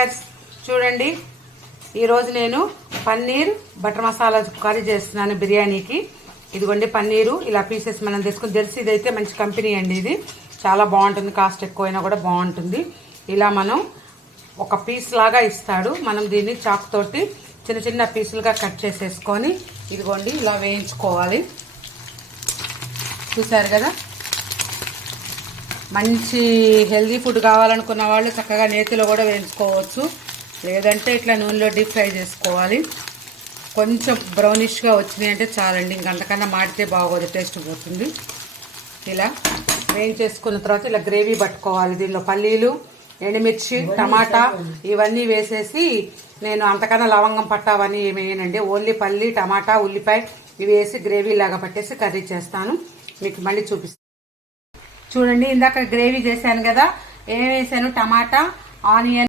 Viewers చూడండి, ఈరోజు నేను పన్నీర్ బటర్ మసాలా కర్రీ చేస్తున్నాను బిర్యానీకి. ఇదిగోండి పన్నీరు ఇలా పీసెస్ మనం తీసుకుని తెలిసి ఇదైతే మంచి కంపెనీ అండి. ఇది చాలా బాగుంటుంది, కాస్ట్ ఎక్కువైనా కూడా బాగుంటుంది. ఇలా మనం ఒక పీస్ లాగా ఇస్తాడు. మనం దీన్ని చాక్ తోటి చిన్న చిన్న పీసులుగా కట్ చేసేసుకొని ఇదిగోండి ఇలా వేయించుకోవాలి. చూసారు కదా, మంచి హెల్దీ ఫుడ్ కావాలనుకున్న వాళ్ళు చక్కగా నేతిలో కూడా వేయించుకోవచ్చు, లేదంటే ఇట్లా నూనెలో డీప్ ఫ్రై చేసుకోవాలి. కొంచెం బ్రౌనిష్గా వచ్చినాయి అంటే చాలండి, ఇంకంతకన్నా మాడితే బాగోదు, టేస్ట్ పోతుంది. ఇలా వేయించేసుకున్న తర్వాత ఇలా గ్రేవీ పట్టుకోవాలి. దీనిలో పల్లీలు, ఎండుమిర్చి, టమాటా ఇవన్నీ వేసేసి, నేను అంతకన్నా లవంగం పట్టావన్నీ ఏమి వేయనండి, ఓన్లీ పల్లి, టమాటా, ఉల్లిపాయ ఇవి వేసి గ్రేవీ లాగా పట్టేసి కర్రీ చేస్తాను. మీకు మళ్ళీ చూపిస్తాను చూడండి. ఇందాక గ్రేవీ చేశాను కదా, ఏమేమి వేసాను, టమాటా, ఆనియన్,